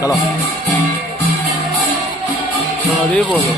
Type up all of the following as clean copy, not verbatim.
चलो अरे बोलो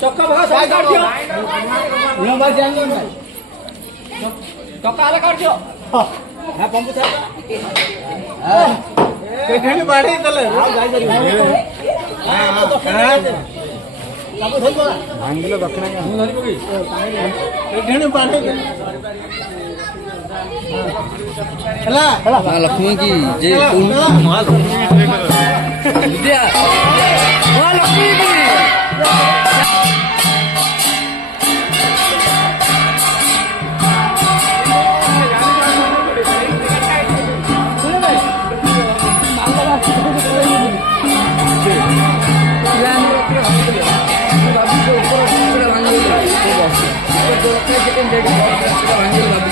चक्का भगा साइड काट दियो नो भाई जान लो भाई चक्का आला काट दियो हां पंप था हां केठेनी बाड़ी तले हां जाई जरी हां हां सब धोई बा भांगिलो दक्षिणा के हम धरि पकी केठेनी बाड़ी हला मां लक्ष्मी की जय मां लक्ष्मी की जय करो विद्या मां लक्ष्मी की भांगिलो